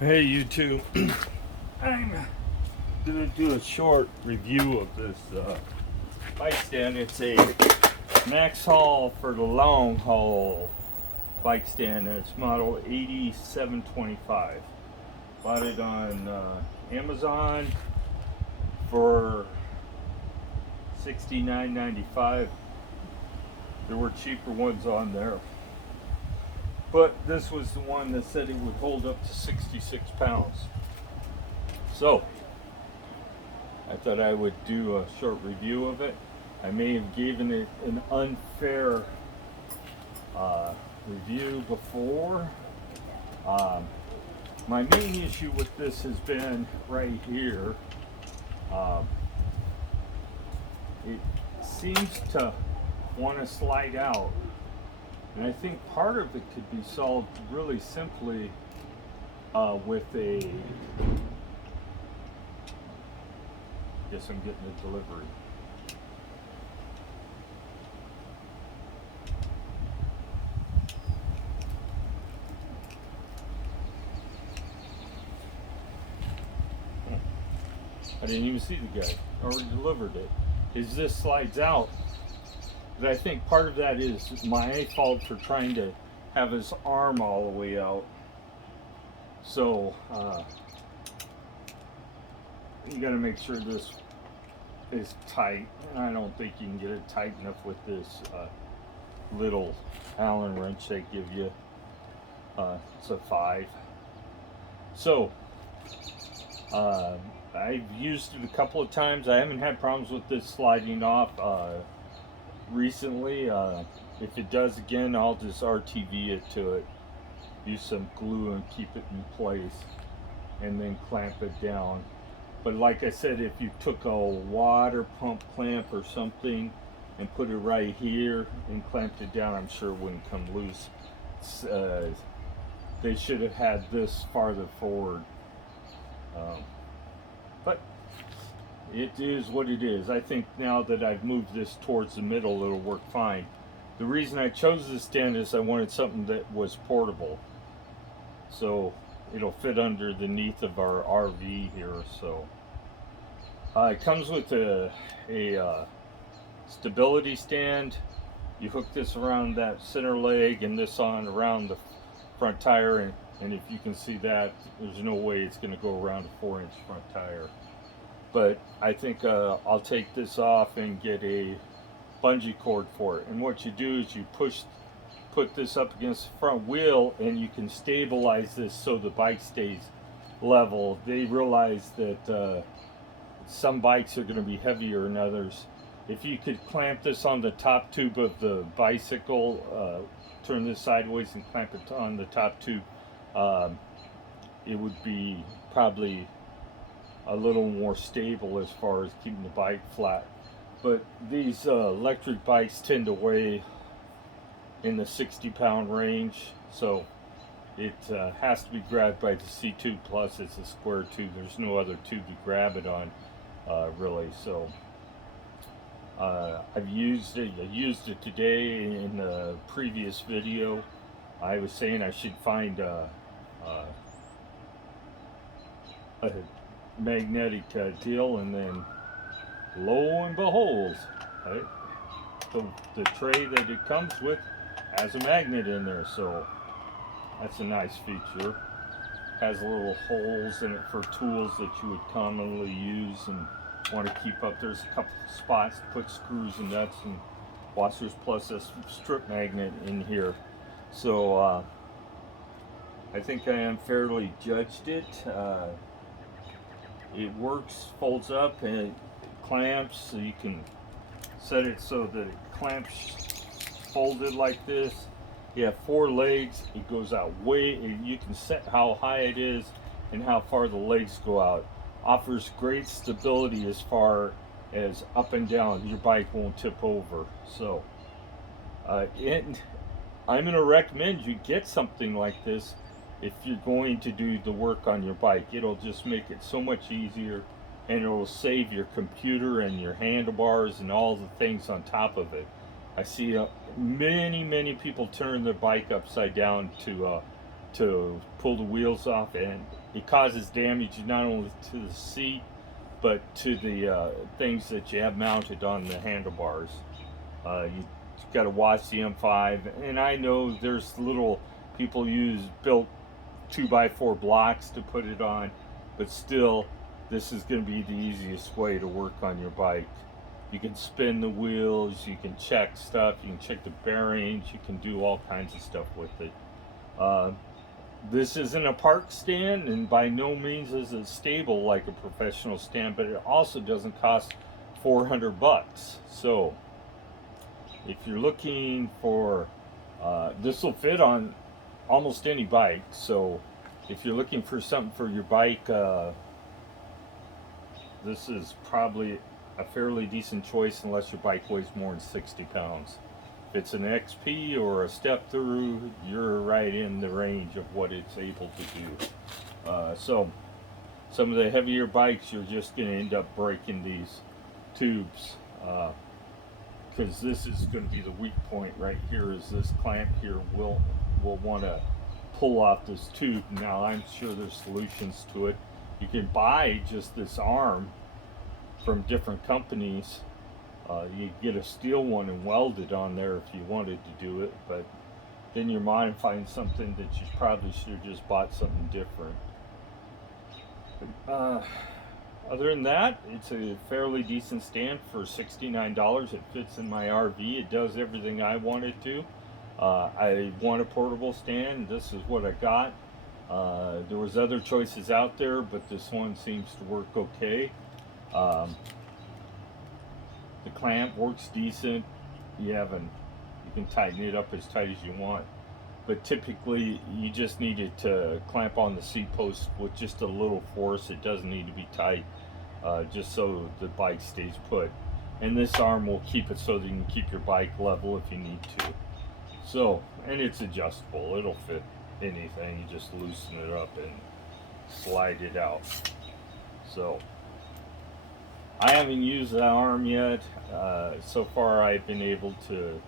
Hey YouTube, I'm gonna do a short review of this bike stand. It's a maxxhual for the long haul bike stand, and it's model 8725. Bought it on Amazon for $69.95. There were cheaper ones on there, but this was the one that said it would hold up to 66 pounds. So I thought I would do a short review of it. I may have given it an unfair review before. My main issue with this has been right here. It seems to want to slide out, and I think part of it could be solved really simply with a. Guess I'm getting a delivery. I didn't even see the guy. Already delivered it. Is this slides out? But I think part of that is my fault for trying to have his arm all the way out. So you got to make sure this is tight. And I don't think you can get it tight enough with this little Allen wrench they give you. It's a 5. So I've used it a couple of times. I haven't had problems with this sliding off recently. If it does again, I'll just RTV it to it, use some glue and keep it in place, and then clamp it down. But like I said, if you took a water pump clamp or something and put it right here and clamped it down, I'm sure it wouldn't come loose. They should have had this farther forward. But it is what it is. I think now that I've moved this towards the middle, it'll work fine. The reason I chose this stand is I wanted something that was portable. So it'll fit underneath of our RV here. So it comes with a stability stand. You hook this around that center leg and this on around the front tire, and if you can see that, there's no way it's going to go around a 4-inch front tire. But I think I'll take this off and get a bungee cord for it. And what you do is you put this up against the front wheel, and you can stabilize this so the bike stays level. They realize that some bikes are going to be heavier than others. If you could clamp this on the top tube of the bicycle, turn this sideways and clamp it on the top tube, it would be probably a little more stable as far as keeping the bike flat. But these electric bikes tend to weigh in the 60-pound range, so it has to be grabbed by the C-tube, plus it's a square tube. There's no other tube to grab it on, really. So I've used it. I used it today in the previous video. I was saying I should find a magnetic deal, and then lo and behold, right, the tray that it comes with has a magnet in there, so that's a nice feature. Has little holes in it for tools that you would commonly use and want to keep up. There's a couple of spots to put screws and nuts and washers, plus a strip magnet in here. So I think I unfairly judged it. It works, folds up, and it clamps, so you can set it so that it clamps folded like this. You have 4 legs. It goes out way, you can set how high it is and how far the legs go out. Offers great stability as far as up and down. Your bike won't tip over. So and I'm going to recommend you get something like this if you're going to do the work on your bike. It'll just make it so much easier, and it'll save your computer and your handlebars and all the things on top of it. I see many people turn their bike upside down to pull the wheels off, and it causes damage not only to the seat, but to the things that you have mounted on the handlebars. You got to watch the M5, and I know there's little people built 2x4 blocks to put it on, but still, this is going to be the easiest way to work on your bike. You can spin the wheels, you can check stuff, you can check the bearings, you can do all kinds of stuff with it. This isn't a park stand, and by no means is it stable like a professional stand, but it also doesn't cost $400. So if you're looking for, this will fit on almost any bike. So if you're looking for something for your bike, this is probably a fairly decent choice, unless your bike weighs more than 60 pounds. If it's an XP or a step through, you're right in the range of what it's able to do. So some of the heavier bikes, you're just going to end up breaking these tubes, because this is going to be the weak point right here. Is this clamp here will want to pull off this tube. Now I'm sure there's solutions to it. You can buy just this arm from different companies. You get a steel one and weld it on there if you wanted to do it, but then you're modifying something that you probably should have just bought something different. Other than that, it's a fairly decent stand for $69. It fits in my RV. It does everything I want it to. I want a portable stand. This is what I got. There was other choices out there, but this one seems to work okay. The clamp works decent. You can tighten it up as tight as you want, but typically you just need it to clamp on the seat post with just a little force. It doesn't need to be tight, just so the bike stays put. And this arm will keep it so that you can keep your bike level if you need to. So, and it's adjustable. It'll fit anything. You just loosen it up and slide it out. So I haven't used that arm yet. So far I've been able to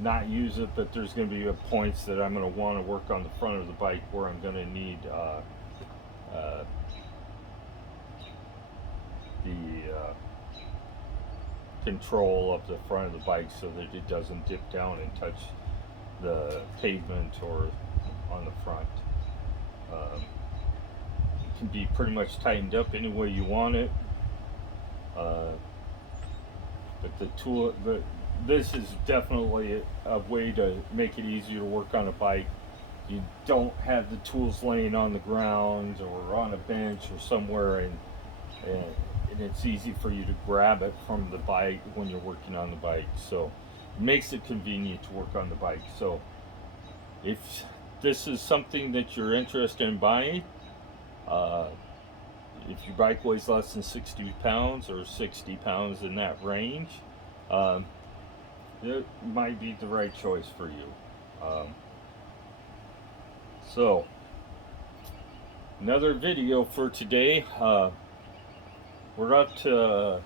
not use it, but there's going to be points that I'm going to want to work on the front of the bike where I'm going to need the control of the front of the bike so that it doesn't dip down and touch the pavement or on the front. It can be pretty much tightened up any way you want it. But this is definitely a way to make it easier to work on a bike. You don't have the tools laying on the ground or on a bench or somewhere, and it's easy for you to grab it from the bike when you're working on the bike. So it makes it convenient to work on the bike. So if this is something that you're interested in buying, if your bike weighs less than 60 pounds or 60 pounds in that range, it might be the right choice for you. So another video for today. We're up to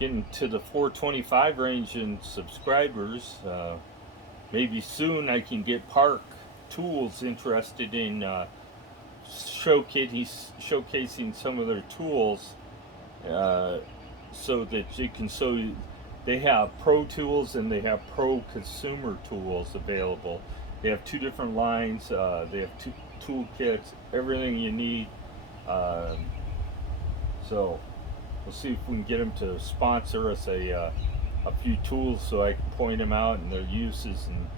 getting to the 425 range in subscribers. Maybe soon I can get Park Tools interested in showcasing some of their tools, so that you can they have pro tools and they have pro consumer tools available. They have two different lines. They have two tool kits, everything you need. So we'll see if we can get them to sponsor us a few tools so I can point them out and their uses and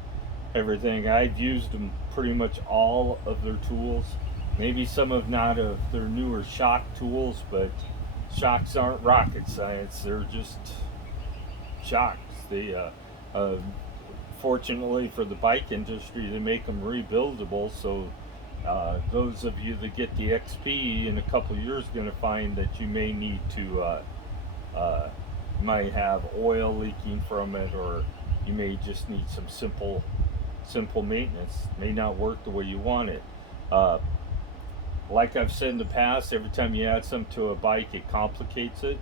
everything. I've used them pretty much all of their tools. Maybe some of not of their newer shock tools, but shocks aren't rocket science. They're just shocks. They fortunately for the bike industry, they make them rebuildable, so those of you that get the XP in a couple years are going to find that you may need to might have oil leaking from it, or you may just need some simple maintenance. It may not work the way you want it. Like I've said in the past, every time you add something to a bike, it complicates it.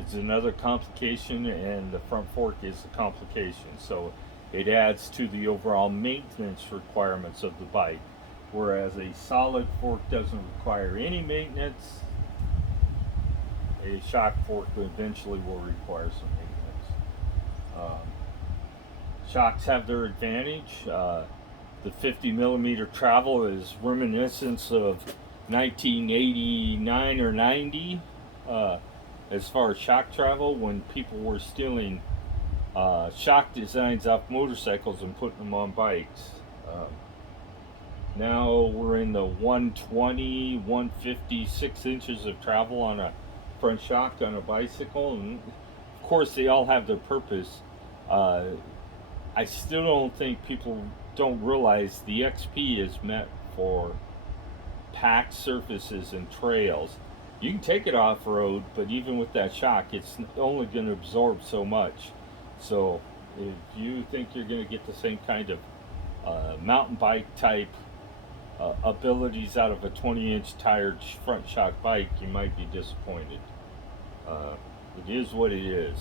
It's another complication, and the front fork is a complication. So it adds to the overall maintenance requirements of the bike. whereas a solid fork doesn't require any maintenance. A shock fork eventually will require some maintenance. Shocks have their advantage. The 50 millimeter travel is reminiscent of 1989 or 90 as far as shock travel, when people were stealing shock designs off motorcycles and putting them on bikes. Now we're in the 120, 150, 6 inches of travel on a front shock on a bicycle, and of course they all have their purpose. I still don't think people don't realize the XP is meant for packed surfaces and trails. You can take it off-road, but even with that shock, it's only going to absorb so much. So if you think you're going to get the same kind of mountain bike type abilities out of a 20-inch tired front shock bike, you might be disappointed. It is what it is.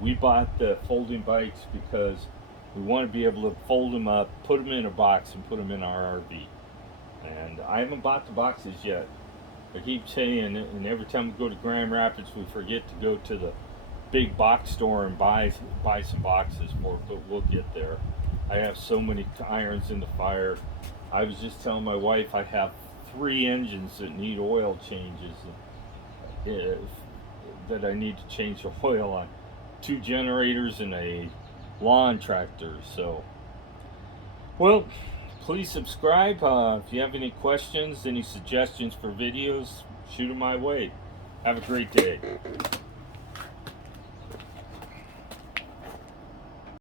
We bought the folding bikes because we want to be able to fold them up, put them in a box, and put them in our RV. And I haven't bought the boxes yet. I keep saying it, and every time we go to Grand Rapids, we forget to go to the big box store and buy some boxes for it, but we'll get there. I have so many irons in the fire. I was just telling my wife I have 3 engines that need oil changes that I need to change the oil on. 2 generators and a lawn tractor. So, well, please subscribe. If you have any questions, any suggestions for videos, shoot them my way. Have a great day.